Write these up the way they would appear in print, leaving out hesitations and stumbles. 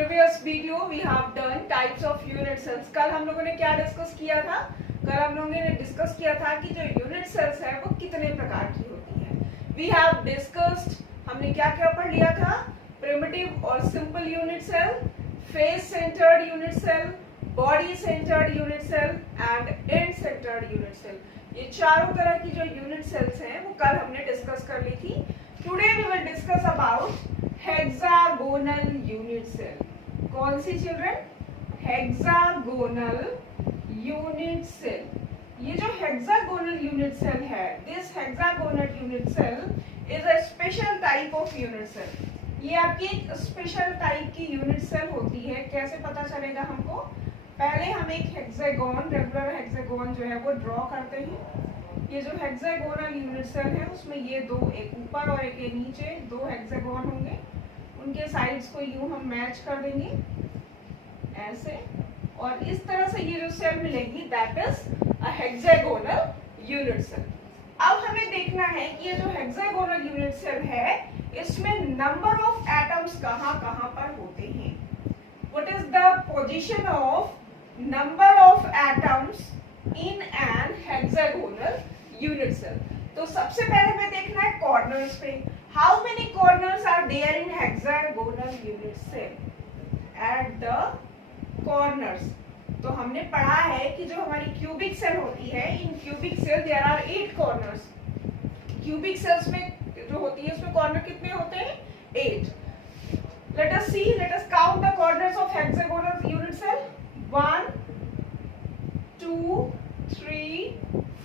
previous video we have done types of unit cells. कल हम लोगों ने क्या डिस्कस किया था? कल हम लोगों ने डिस्कस किया था कि जो यूनिट सेल्स है वो कितने प्रकार की होती है. We have discussed, हमने क्या क्या पढ़ लिया था? Primitive और simple unit cell, face centered unit cell, body centered unit cell and end centered unit cell. ये चारों तरह की जो यूनिट सेल्स हैं वो कल हमने डिस्कस कर ली थी. Today we will discuss about hexagonal unit cell. कौन सी चिल्ड्रन? Hexagonal unit cell. ये जो hexagonal unit cell है, this hexagonal unit cell is a special type of unit cell. ये आपकी एक स्पेशल टाइप की यूनिट सेल होती है. कैसे पता चलेगा हमको? पहले हम एक हेक्सागोन, रेगुलर हेक्सागोन जो है वो ड्रॉ करते हैं. ये जो हेक्सागोनल यूनिट सेल है उसमें ये दो, एक ऊपर और एक नीचे, दो हेक्सागोन होंगे. उनके साइड्स को यूं हम मैच कर देंगे ऐसे, और इस तरह से ये जो सेल मिलेगी that is a hexagonal unit cell. अब हमें देखना है कि ये जो हेक्सागोनल यूनिट सेल है इसमें नंबर ऑफ एटम्स कहाँ कहाँ पर होते हैं. What is the position of number of atoms in an hexagonal unit cell. तो सबसे पहले हमें देखना है कॉर्नर्स पे. How many corners are there in hexagonal unit cell? At the corners. तो हमने पढ़ा है कि जो हमारी क्यूबिक सेल होती है, in cubic cell there are 8 corners. Cubic cells में जो होती है उसमें कॉर्नर कितने होते हैं? 8. Let us count the corners of hexagonal unit cell. 1 2 3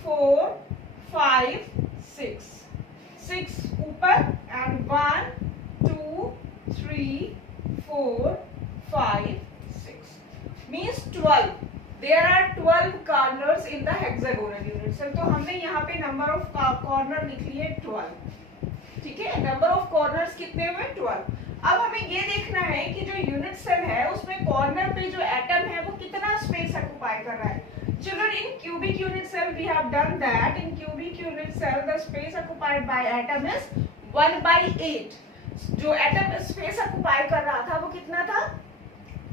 4 5 6. 6 ऊपर and 1 2 3 4 5 6 means 12. There are 12 corners in the hexagonal unit cell. तो हमने यहाँ पे नंबर ऑफ कॉर्नर लिख लिए 12. ठीक है, नंबर ऑफ कॉर्नर्स कितने हुए? 12. अब हमें ये देखना है कि जो यूनिट सेल है उसमें कॉर्नर पे जो एटम है वो कितना स्पेस ऑक्युपाई कर रहा है. Children, in cubic unit cell we have done that. In cubic unit cell the space occupied by atom is 1/8. जो एटम स्पेस ऑक्युपाई कर रहा था वो कितना था?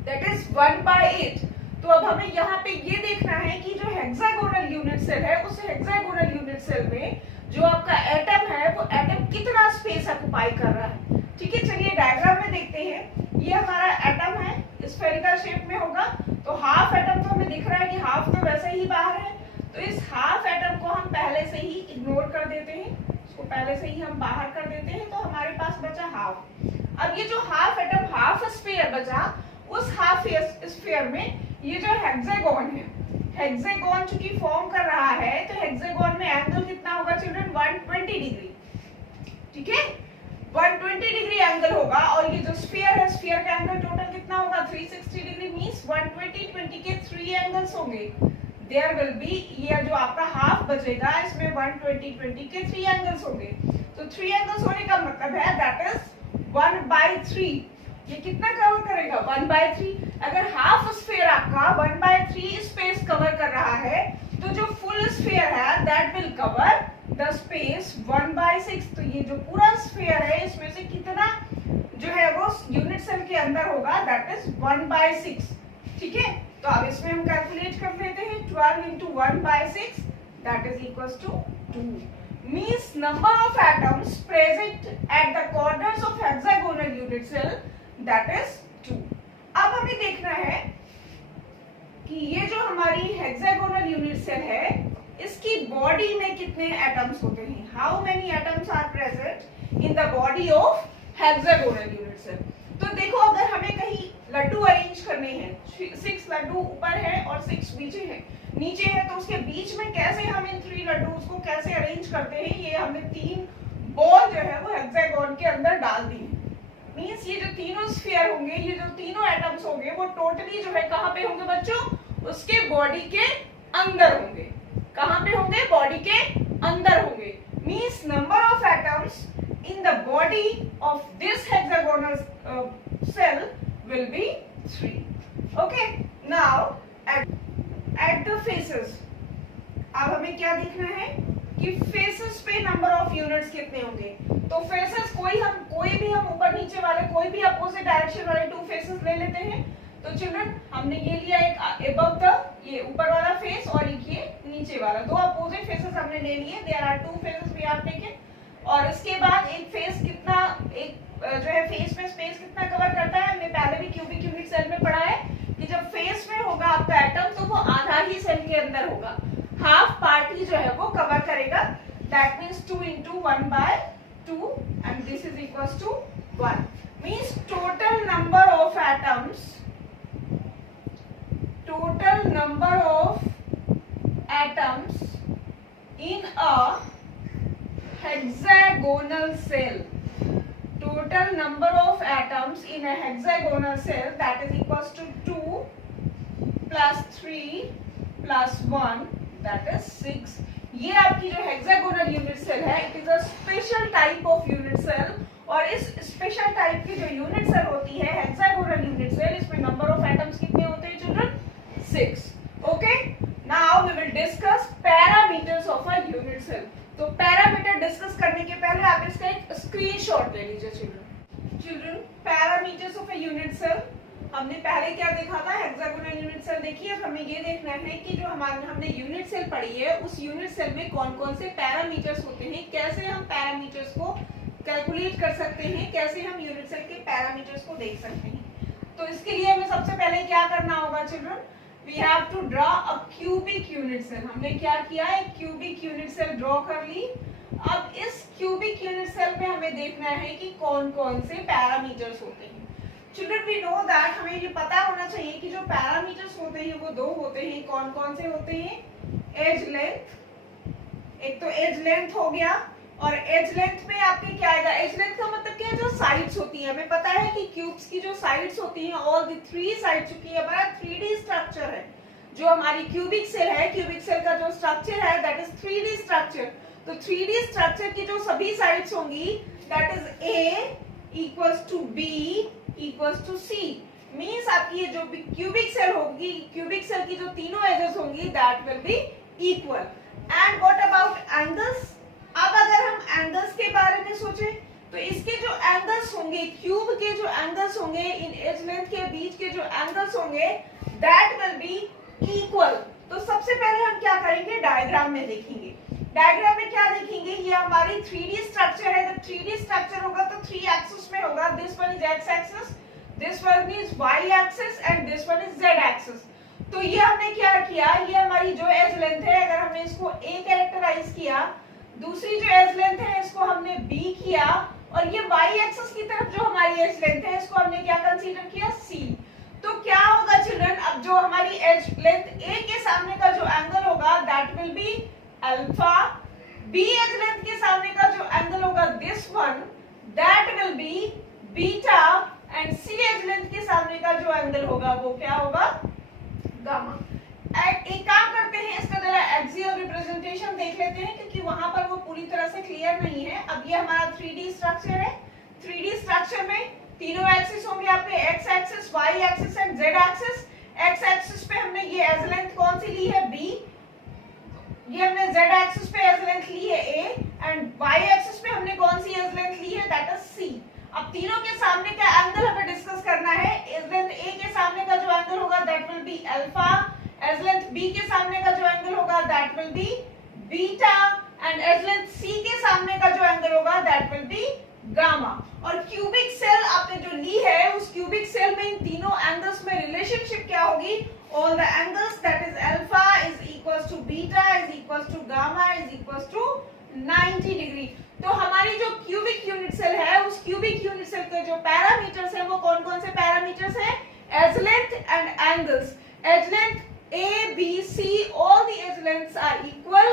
That is 1/8. तो अब हमें यहाँ पे ये देखना है कि जो हेक्सागोनल यूनिट सेल है उस हेक्सागोनल यूनिट सेल में जो आपका एटम है वो एटम कितना स्पेस ऑक्युपाई कर रहा है. ठीक है, चलिए डायग्राम में देखते हैं. ये हमारा एटम है, स्फेरिकल शेप में होगा. तो हाफ एटम तो हमें दिख रहा है कि हाफ तो वैसे ही बाहर है. तो इस हाफ एटम को हम पहले से ही इग्नोर कर देते हैं, इसको पहले से ही हम बाहर कर देते हैं. तो हमारे पास बचा हाफ. अब ये जो हाफ एटम, हाफ स्फीयर बचा, उस हाफ स्फीयर में ये जो हेक्सागोन है, हेक्सागोन चूंकि फॉर्म कर रहा है तो हेक्सागोन में एंगल कितना होगा चिल्ड्रन? 120 डिग्री. ठीक है, 120 डिग्री एंगल होगा. और ये जो स्फीयर है, स्फीयर का एंगल टोटल कितना होगा? 360 डिग्री. मींस 120 20 के 3 एंगल्स होंगे. देयर विल बी, ये जो आपका हाफ बचेगा इसमें 120 20 के 3 एंगल्स होंगे. तो 3 एंगल्स होने का मतलब है दैट इज 1/3. ये कितना कवर करेगा? 1/3. अगर हाफ स्फीयर आपका 1/3 स्पेस कवर कर रहा है तो जो फुल स्फीयर है that will cover the space 1/6. तो ये जो पूरा स्फीयर है इसमें से कितना जो है वो यूनिट सेल के अंदर होगा? That is 1/6. ठीक है, तो अब इसमें हम कैलकुलेट कर लेते हैं. 12 into 1/6 that is equals to 2. Means number of atoms present at the corners of hexagonal unit cell that is 2. अब हमें देखना है कि ये जो हमारी हेक्सागोनल यूनिट सेल है इसकी बॉडी में कितने एटम्स होते हैं. How many atoms are present in the body of hexagonal unit cell. तो देखो, अगर हमें कहीं लड्डू अरेंज करने हैं, 6 लड्डू ऊपर है और 6 नीचे है, तो उसके बीच में कैसे हम इन 3 लड्डूज को कैसे अरेंज करते हैं. ये हमने 3 बॉल जो है वो हेक्सागोन के अंदर डाल दी. मींस ये जो तीनों स्फीयर होंगे, ये जो तीनों एटम्स होंगे वो टोटली जो है कहाँ पे होंगे बच्चों? उसके बॉडी के अंदर होंगे. कहाँ पे होंगे? बॉडी के अंदर होंगे. Means number of atoms in the body of this hexagonal cell will be 3. Okay, now at the faces. अब हमें क्या देखना है कि फेसेस पे नंबर ऑफ यूनिट्स कितने होंगे। तो फेसेस कोई भी हम ऊपर नीचे वाले कोई भी अपोजिट डायरेक्शन वाले टू फेसेस ले लेते हैं। तो चिल्ड्रन हमने ये लिया एक अबव द ये ऊपर वाला फेस और एक ये नीचे वाला, दो अपोजिट फेसेस हमने ले लिए। There are two faces we have taken. और इसके बाद एक फेस कितना एक जो है फेस में स्पेस कितना कवर करता है, हमने पहले भी क्यूबिक यूनिट सेल में पढ़ा है कि जब फेस में होगा आपका एटम तो वो आधा ही सेल के अंदर होगा, हाफ पार्ट ही जो है वो कवर करेगा। That means 2 into 1/2 and this is equals to 1 means total number of atoms in a hexagonal cell. Total number of atoms in a hexagonal cell that is equals to 2 plus 3 plus 1 that is 6. ये आपकी जो hexagonal unit cell है it is a special type of unit cell. और इस special type की जो unit cell होती है हेक्सागोनल यूनिट सेल, इसमें नंबर ऑफ एटम्स कितने होते हैं children? 6। Okay, now we will discuss parameters of a unit cell. तो पैरामीटर डिस्कस करने के पहले आप इसका एक स्क्रीनशॉट ले लीजिए children. Parameters of a unit cell हमने पहले क्या देखा था, हेक्सागोनल यूनिट सेल देखी है। हमें ये देखना है कि जो हमने यूनिट सेल पढ़ी है उस यूनिट सेल में कौन कौन से पैरामीटर्स होते हैं, कैसे हम पैरामीटर्स को कैलकुलेट कर सकते हैं, कैसे हम यूनिट सेल के पैरामीटर्स को देख सकते हैं। तो इसके लिए हमें सबसे पहले क्या करना होगा children, we have to draw a cubic unit cell. हमने क्या किया है, क्यूबिक यूनिट सेल ड्रॉ कर ली। अब इस क्यूबिक यूनिट सेल में हमें देखना है कि कौन कौन से पैरामीटर्स होते हैं। चिल्ड्रन वी नो दैट, हमें ये पता होना चाहिए कि जो पैरामीटर्स होते हैं वो दो होते हैं। कौन कौन से होते हैं? एज लेंथ, एक तो एज लेंथ हो गया। और एज लेंथ में आपके क्या आएगा, एज लेंथ का मतलब क्या है, जो साइड्स होती है। हमें पता है कि क्यूब्स की जो साइड्स होती हैं ऑल द 3 साइड्स, चुकी है हमारा 3D स्ट्रक्चर है जो हमारी क्यूबिक सेल है, क्यूबिक सेल का जो स्ट्रक्चर है दैट इज 3D स्ट्रक्चर। तो 3D स्ट्रक्चर की जो सभी साइड्स होंगी that is A equals to B equals to C means आपकी ये जो क्यूबिक सेल होगी, क्यूबिक सेल की जो तीनों एजेस होंगी that will be equal. And what about angles? अब अगर हम एंगल्स के बारे में सोचें तो इसके जो एंगल्स होंगे, क्यूब के जो एंगल्स होंगे, इन एज लेंथ के बीच के जो एंगल्स होंगे दैट विल बी इक्वल। तो सबसे पहले हम क्या करेंगे, डायग्राम में देखेंगे। डायग्राम में क्या देखेंगे, ये हमारी 3D स्ट्रक्चर है। जब 3D स्ट्रक्चर होगा तो 3 एक्सिस में होगा। This one is X axis, this one is Y axis and this one is Z axis. तो ये हमने क्या किया, ये हमारी जो एज लेंथ है अगर हमने इसको A कैरेक्टराइज किया, दूसरी जो एज लेंथ है इसको हमने B किया, और ये वाई एक्सिस की तरफ जो हमारी एज लेंथ है इसको हमने क्या कंसीडर किया, C। तो क्या होगा चिल्ड्रन, अब जो हमारी एज लेंथ A के सामने का जो एंगल होगा that will be alpha, B edge length के सामने का जो एंगल होगा this one that will be beta, and C edge length के सामने का जो एंगल होगा वो क्या होगा, गामा। एक काम करते हैं, इसका जरा एक्सियल रिप्रेजेंटेशन देख लेते हैं क्योंकि वहां पर वो पूरी तरह से क्लियर नहीं है। अब ये हमारा 3D स्ट्रक्चर है। 3D स्ट्रक्चर में तीनों एक्सिस होंगे आपके, X axis, Y axis and Z axis. X axis पे हमने ये एज लेंथ कौन सी ली है, B। ये हमने जेड एक्सिस पे एज लेंथ ली है A, एंड वाई एक्सिस पे हमने कौन सी एज लेंथ ली है, दैट इज C। अब तीनों के सामने का एंगल हमें डिस्कस करना है। एज लेंथ A के सामने का जो एंगल होगा that will be alpha, edge length B के सामने का जो एंगल होगा that will be beta, and edge length C के सामने का जो एंगल होगा दैट विल बी गामा। और क्यूबिक सेल आपने जो ली है उस क्यूबिक सेल में इन तीनों एंगल्स में रिलेशनशिप क्या होगी, all the angles that is alpha is equals to beta is equals to gamma is equals to 90 degree. तो हमारी जो क्यूबिक यूनिट सेल है उस क्यूबिक यूनिट सेल के जो पैरामीटर्स हैं वो कौन कौन से पैरामीटर्स हैं, edge length and angles. Edge length A, B, C, all the edge lengths are equal,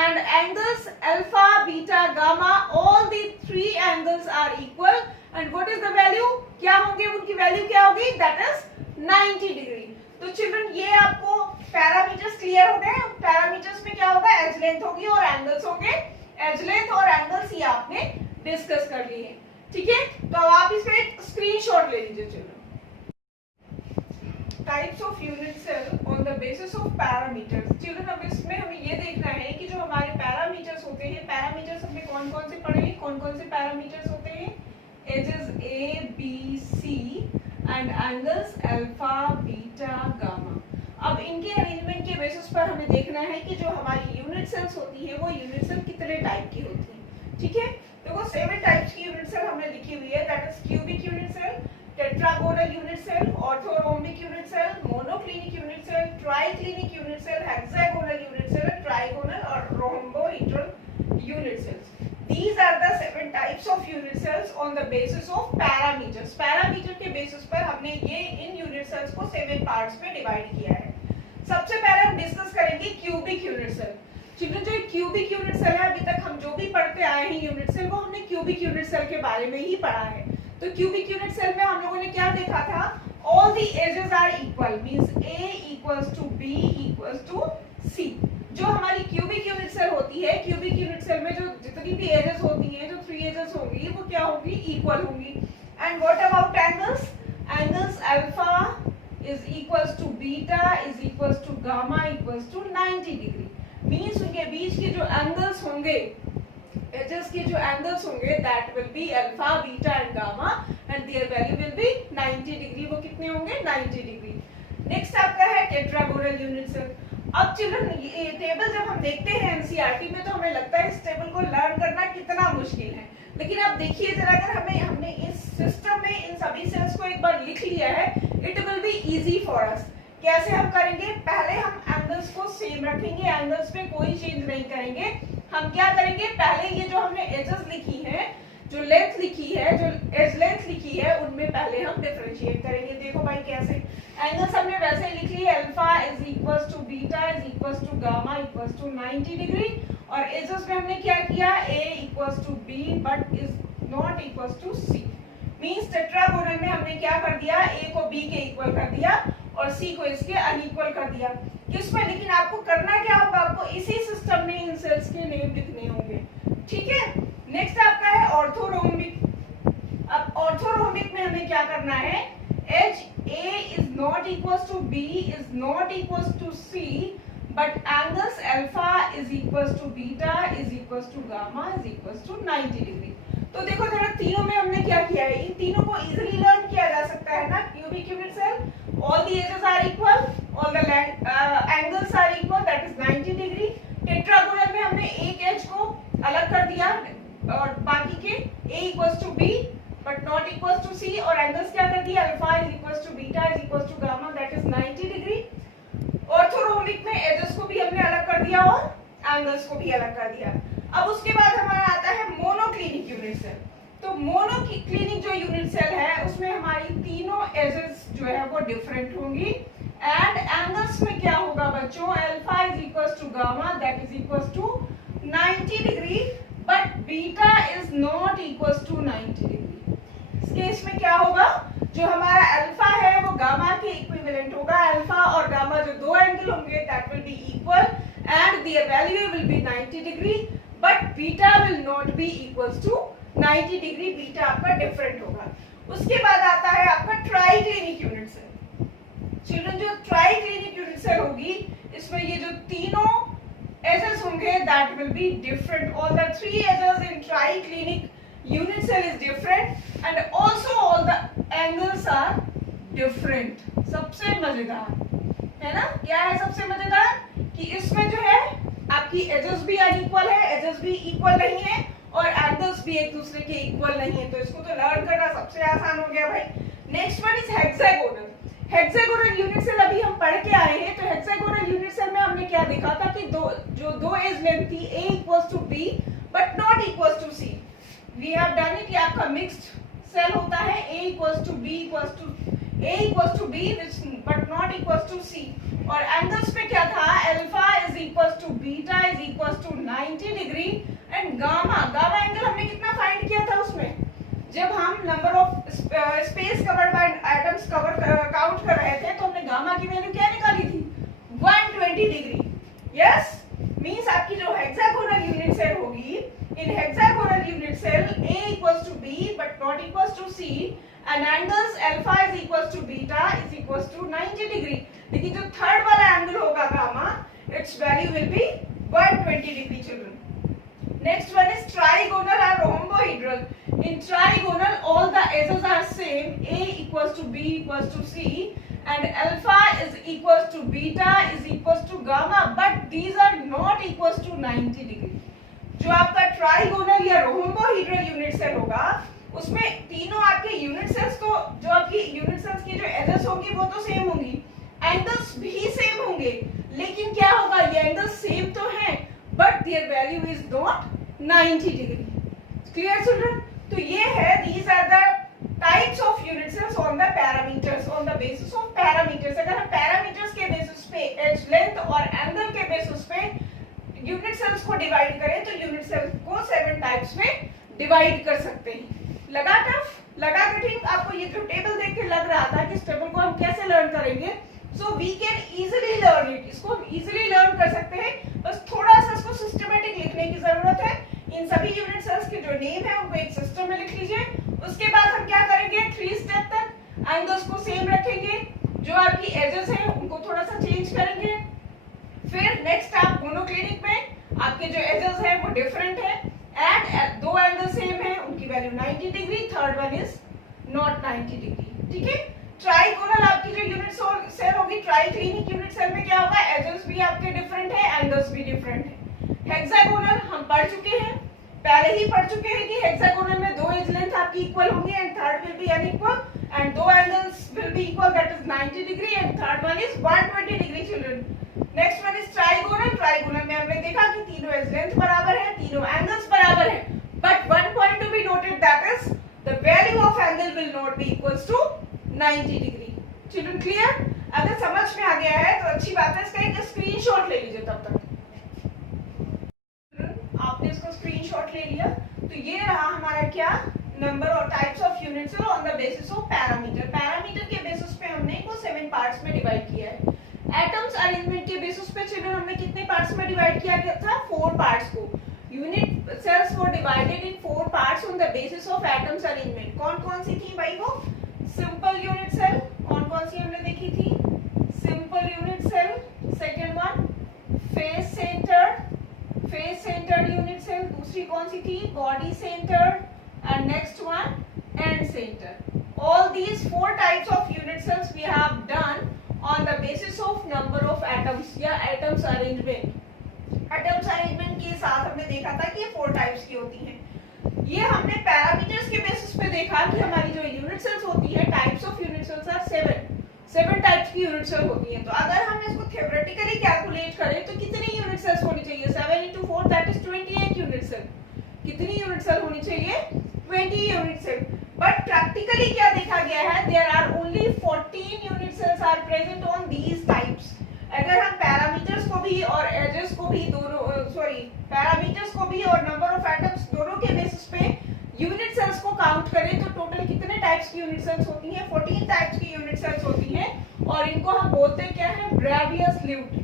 and angles alpha, beta, gamma, all the 3 angles are equal, and what is the value? क्या होंगे उनकी value क्या होगी, that is 90 degree. तो children ये आपको parameters clear हो गए। पैरामीटर्स में क्या होगा, एज लेंथ होगी और एंगल्स होंगे। एज लेंथ और एंगल्स ये आपने डिस्कस कर लिए हैं, ठीक है। तो अब आप इसका एक स्क्रीनशॉट ले लीजिए children. Types of unit cell on the basis of parameters. Children अब इसमें हमें ये देखना है कि जो हमारे पैरामीटर्स होते हैं, पैरामीटर्स हमने कौन कौन से पढ़े हैं, कौन कौन से पैरामीटर्स होते हैं, edges A B C and angles alpha beta gamma. अब इनके अरेंजमेंट के बेसिस पर हमें देखना है कि जो हमारी यूनिट सेल्स होती है वो यूनिट सेल कितने टाइप की होती है। ठीक है, तो वो 7 टाइप्स की यूनिट सेल हमने लिखी हुई है, that is cubic unit cell, tetragonal unit cell, orthorhombic unit cell, monoclinic unit cell, triclinic unit cell, hexagonal unit cell, trigonal और rhombohedral unit cells. These are the 7 types of unit cells on the basis of parameters. Parameter के basis पर हमने ये in unit cells को 7 parts में divide किया है। सबसे पहले हम डिस्कस करेंगे क्यूबिक यूनिट सेल। चिल्ड्रन जो क्यूबिक यूनिट सेल है, अभी तक हम जो भी पढ़ते आए हैं यूनिट सेल, वो हमने क्यूबिक यूनिट सेल के बारे में ही पढ़ा है। तो क्यूबिक यूनिट सेल में हम लोगों ने क्या देखा था, all the edges are equal, means a equals to b equals to c। जो हमारी क्यूबिक यूनिट सेल होती है, क्यूबिक यूनिट सेल में जो जितनी भी एजेस होती हैं, जो 3 एजेस होंगी, वो क्या होगी, इक्वल होंगी। And what about angles, angles alpha is equals to beta is equals to gamma equals to 90 degree. Means उनके बीच के जो एंगल्स होंगे, एजेस के जो एंगल्स होंगे, that will be alpha beta and gamma and their value will be 90 degree. वो कितने होंगे, 90 डिग्री। नेक्स्ट आपका है टेट्रागोनल यूनिट सेल। अब चिल्ड्रन ये टेबल जब हम देखते हैं एनसीईआरटी में, तो हमें लगता है इस टेबल को लर्न करना कितना मुश्किल है, लेकिन अब देखिए जरा, अगर हमने इस सिस्टम में इन सभी सेल्स को एक बार लिख लिया है, it will be easy for us. कैसे हम करेंगे, पहले हम एंगल्स को सेम रखेंगे, एंगल्स में कोई चेंज नहीं करेंगे। हम क्या करेंगे, पहले ये जो हमने एजेस लिखी है, जो लेंथ लिखी है, जो एज लेंथ लिखी है, उनमें पहले हम डिफरेंशिएट करेंगे। देखो भाई कैसे, एंगल्स हमने वैसे लिख लिए, alpha is equals to beta is equals to gamma equals to 90 degree. और एजेस में हमने क्या किया, a equals to b but is not equals to c। Means tetragonal में हमने क्या कर दिया, a को b के इक्वल कर दिया और c को इसके अनइक्वल कर दिया। किसमें, लेकिन आपको करना क्या होगा, आपको इसी सिस्टम में इन सेल्स के नेम लिखने होंगे। ठीक है, नेक्स्ट आपका है ऑर्थोरोम्बिक। अब ऑर्थोरोम्बिक में हमें क्या करना है, as a is not equals to b is not equals to c but angles alpha is equals to beta is equals to gamma is equals to 90 degree। तो देखो जरा तीनों में हमने क्या किया है, इन तीनों को इजीली लर्न किया जा सकता है ना। Cubic unit cell, all the edges are equal, all the angles are equal, that is 90 degree। Tetragonal में हमने एक एज को अलग कर दिया और बाकी के a equals to b but not equals to c, और एंगल्स क्या कर दिया, alpha is equals to beta is equals to gamma that is 90 degree. Orthorhombic में एजेस को भी हमने अलग कर दिया और एंगल्स को भी अलग कर दिया। अब उसके बाद हमारा आता है मोनोक्लिनिक यूनिट सेल। तो मोनोक्लिनिक जो यूनिट सेल है, उसमें हमारी तीनों एजेस जो है वो डिफरेंट होंगी एंड एंगल्स में क्या होगा बच्चों, alpha is equals to gamma that is equals to 90 degree but beta is not equals to 90 degree. इस केस में क्या होगा, जो हमारा अल्फा है वो गामा के इक्विवेलेंट होगा। अल्फा और गामा जो दो एंगल होंगे, that will be equal and their value will be 90 degree but beta will not be equals to 90 degree, beta आपका डिफरेंट होगा। उसके बाद आता है आपका ट्राइक्लिनिक यूनिट सेल। चिल्ड्रन जो ट्राइक्लिनिक यूनिट सेल होगी, इसमें ये जो तीनों एजेस होंगे, that will be different. All the 3 edges in triclinic unit cell is different and also all the angles are different। सबसे मजेदार है ना, क्या है सबसे मजेदार, कि इसमें जो है आपकी एजेस भी अनइक्वल है, एजेस भी इक्वल नहीं है और एंगल्स भी एक दूसरे के इक्वल नहीं है। तो इसको तो लर्न करना सबसे आसान हो गया भाई। Next one is hexagonal. Hexagonal unit cell अभी हम पढ़ के आए हैं। तो हेक्सागोनल यूनिट सेल में हमने क्या देखा था कि दो एज लेंथ थी, a equals to b but not equals to c। We have done it, ये आपका मिक्स्ड सेल होता है, a equals to b but not equals to c। और एंगल्स पे क्या था, alpha is equals to beta is equals to 90 degree and gamma angle हमने कितना फाइंड किया था उसमें, जब हम number of space covered by atoms count कर रहे थे, तो हमने गामा की वैल्यू क्या निकाली थी, 120 डिग्री। यस, मींस आपकी जो हेक्सागोनल यूनिट सेल होगी, in hexagonal unit cell a equals to b but not equals to c and angles alpha is equals to beta is equals to 90 degree. लेकिन जो third वाला angle होगा gamma, its value will be 120 degree children. Next one is trigonal or rhombohedral. In trigonal all the edges are same, a equals to b equals to c and alpha is equals to beta is equals to gamma, but these are not equals to 90 degree. जो आपका trigonal या rhombohedral unit cell होगा उसमें तीनों आपके unit sales, तो जो आपकी यूनिट सेल्स की जो एजेस होंगी वो तो सेम होंगी, एंगल्स भी सेम होंगे, लेकिन क्या होगा, ये एंगल्स सेम तो हैं but their value is not 90 degree. Clear children? तो ये है, these are the types of unit cells on the parameters, on the basis of parameters. अगर हम पैरामीटर्स के बेसिस पे एज लेंथ और एंगल के बेसिस पे यूनिट सेल्स को डिवाइड करें तो यूनिट सेल्स को 7 टाइप्स में डिवाइड कर सकते हैं। लगा टफ? लगा कठिन? आपको ये जो टेबल देख के लग रहा था कि इस टेबल को हम कैसे लर्न करेंगे, so we can easily learn it. इसको हम इजीली लर्न कर सकते हैं, बस थोड़ा सा इसको सिस्टमैटिक लिखने की जरूरत है। इन सभी यूनिट सेल्स के जो नेम है उनको एक सिस्टम में लिख लीजिए। उसके बाद हम क्या करेंगे, 3 स्टेप तक एंगल्स को सेम रखेंगे, जो आपकी एजेस हैं उनको थोड़ा सा चेंज करेंगे। फिर नेक्स्ट आप मोनोक्लिनिक में आपके जो एजेस हैं वो डिफरेंट है एंड 2 एंगल सेम है, उनकी value 90 degree, third one is not 90 degree. ठीक है? ट्राइगोनल आपकी जो यूनिट सेल होगी, ट्राइक्लिनिक यूनिट सेल में क्या होगा, एजेस भी आपके डिफरेंट है, एंगल्स भी डिफरेंट है। हेक्सागोनल हम पढ़ चुके हैं, पहले ही पढ़ चुके हैं कि हेक्सागोनल में 2 एज लेंथ आपकी इक्वल होंगी and third will be unequal and 2 angles will be equal, that is 90 degree and third one is 120 degree children. Next one is trigonal. Trigonal में हमने देखा कि तीनों एज लेंथ बराबर है, तीनों एंगल्स बराबर है, but one point to be noted, that is the value of angle will not be equals to 90 degree. Children clear? अगर समझ में आ गया है तो अच्छी बात है, इसका एक स्क्रीनशॉट ले लीजिए। तब तक आपने इसको स्क्रीनशॉट ले लिया तो ये रहा हमारा क्या, नंबर और types of unit cell on the basis of parameter. Parameter के बेसिस पे हमने इनको 7 पार्ट्स में डिवाइड किया है। एटम्स अरेंजमेंट के बेसिस पे चिल्ड्रन हमने कितने पार्ट्स में डिवाइड किया गया था, 4 पार्ट्स को। Unit cells were divided in 4 parts on the basis of atoms arrangement. कौन कौन सी थी भाई वो? सिंपल यूनिट सेल, कौन कौन सी हमने देखी थी, simple unit cell. Second one face centred unit cell. दूसरी कौन सी थी, body centred and next one end centre. All these 4 types of unit cells we have done on the basis of number of atoms या atoms arrangement। atoms arrangement के साथ हमने देखा था कि ये 4 टाइप्स की होती हैं। ये हमने पैरामीटर्स के बेसिस पे देखा कि हमारी जो यूनिट सेल्स होती है, types of unit cells are 7 types की यूनिट सेल होती हैं। तो अगर हम इसको थ्योरेटिकली कैलकुलेट करें तो कितनी यूनिट सेल्स होनी चाहिए, 7 into 4 that is 28 unit cell. कितनी यूनिट सेल होनी चाहिए, 20 यूनिट सेल। बट प्रैक्टिकली क्या देखा गया है, there are only 14 unit cells are present on these types. अगर हम पैरामीटर्स को भी और एजेस को भी दोनों पैरामीटर्स को भी और नंबर ऑफ एटम्स दोनों के बेसिस पे यूनिट सेल्स को काउंट करें तो टोटल कितने टाइप्स की यूनिट सेल्स होती हैं, 14 टाइप्स की यूनिट सेल्स होती हैं और इनको हम बोलते क्या है, ब्रेवियस लिव्ड।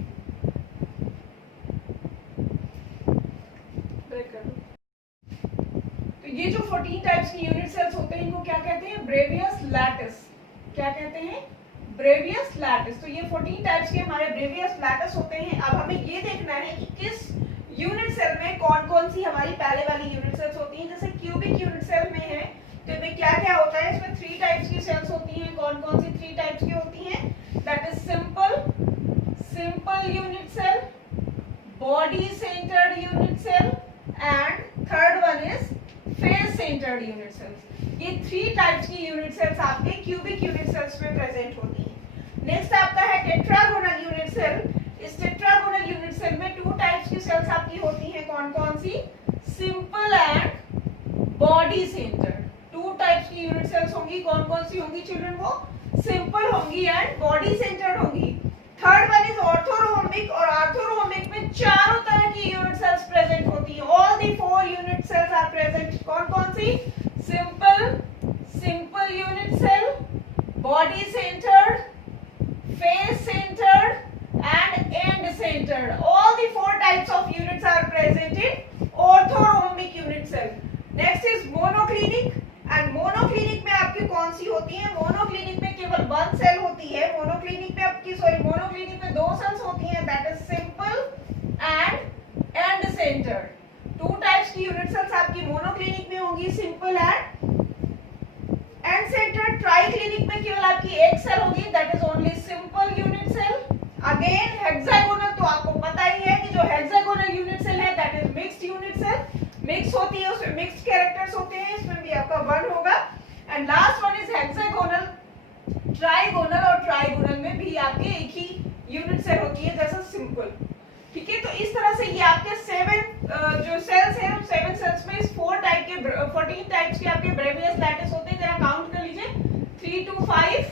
तो ये जो 14 टाइप्स की यूनिट सेल्स होते हैं इनको क्या कहते हैं, ब्रेवियस लैटिस। क्या कहते हैं, ब्रेवियस लैटिस। तो ये 14 टाइप्स के हमारे ब्रेवियस लैटिस होते हैं। अब हमें ये देखना है कि किस यूनिट सेल में कौन कौन सी हमारी पहले वाली यूनिट सेल्स होती हैं। जैसे क्यूबिक यूनिट सेल में है तो इसमें क्या क्या होता है, इसमें 3 टाइप्स की सेल्स होती हैं। कौन कौन सी 3 टाइप्स की होती हैं, that is simple unit cell, body centred unit cell and third one is face centred unit cells. ये 3 टाइप्स की यूनिट सेल्स आपके क्यूबिक यूनिट सेल्स में प्रेजेंट होती हैं। नेक्स्ट आपका है टेट्रागोनल यूनिट सेल। इस टेट्रागोनल यूनिट सेल में 2 टाइप्स की सेल्स आपकी होती हैं। कौन कौन सी, simple and body centred. 2 types की यूनिट सेल्स होंगी। कौन कौन सी होंगी चिल्ड्रन, वो सिंपल होंगी एंड बॉडी सेंटर्ड होंगी। थर्ड वन इज ऑर्थोरोम्बिक और ऑर्थोरोम्बिक में चारों तरह की यूनिट सेल्स प्रेजेंट होती हैं। All the 4 unit cells are present. कौन कौन सी, simple unit cell, body centred, face centred and end centred. All the 4 types of units are present in orthorhombic unit cell. Next is monoclinic and monoclinic में आपकी कौन सी होती है? Monoclinic में केवल 1 सेल होती है, मोनोक्लिनिक में मोनोक्लिनिक में 2 सेल्स होती हैं, that is simple and centred. 2 types की यूनिट सेल्स आपकी मोनोक्लिनिक में होंगी, सिंपल एंड सेंटर्ड। ट्राइक्लिनिक में केवल आपकी एक सेल होगी, that is only simple unit cell. Again hexagonal तो आपको पता ही है कि जो हेक्सागोनल यूनिट सेल है that is mixed unit cell, mix होती है, उसमें मिक्स्ड कैरेक्टर्स होते हैं, इसमें भी आपका 1 होगा। And last one is hexagonal, trigonal, और ट्राइगोनल में भी आपके एक ही यूनिट सेल होती है जैसा सिंपल। ठीक है, तो इस तरह से ये आपके 7 जो सेल्स हैं, 7 सेल्स में इस 14 टाइप्स के आपके ब्रेवियस लैटिस होते हैं। जरा काउंट कर लीजिए, 3 to 5,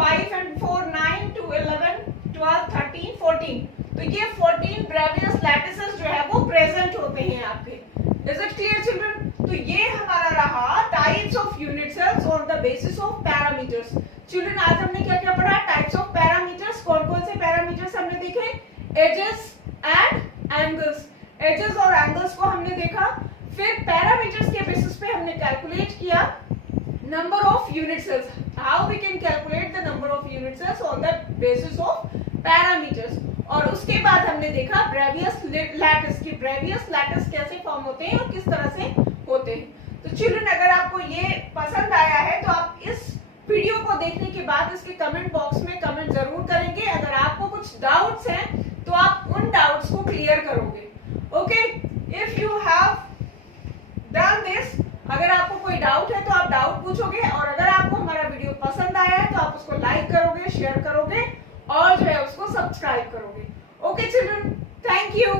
5 and 4 9 to 11 12 13 14। तो ये 14 ब्रेवियस लैटिसेस जो है वो प्रेजेंट होते हैं आपके। Is it clear children? तो ये हमारा रहा types of unit cells on the basis of parameters. Children आज हमने क्या क्या पढ़ा? Types of parameters. कौन कौन से पैरामीटर्स हमने देखे? Edges and angles. एजेस और एंगल्स को हमने देखा। फिर पैरामीटर्स के बेसिस पे हमने कैलकुलेट किया number of unit cells, how we can calculate the number of unit cells on the basis of parameters। और उसके बाद हमने देखा ब्रेवियस लैटिस की ब्रेवियस लैटिस कैसे फॉर्म होते हैं और किस तरह से होते हैं। तो चिल्ड्रन अगर आपको ये पसंद आया है तो आप इस वीडियो को देखने के बाद इसके कमेंट बॉक्स में कमेंट जरूर करेंगे। अगर आपको कुछ डाउट्स हैं तो आप उन डाउट्स को क्लियर करोगे। Okay, if you have done this, अगर आपको कोई डाउट है तो आप डाउट पूछोगे, और अगर आपको हमारा वीडियो पसंद आया है तो आप उसको लाइक करोगे, शेयर करोगे और जो है उसको सब्सक्राइब करोगे। Okay children, thank you.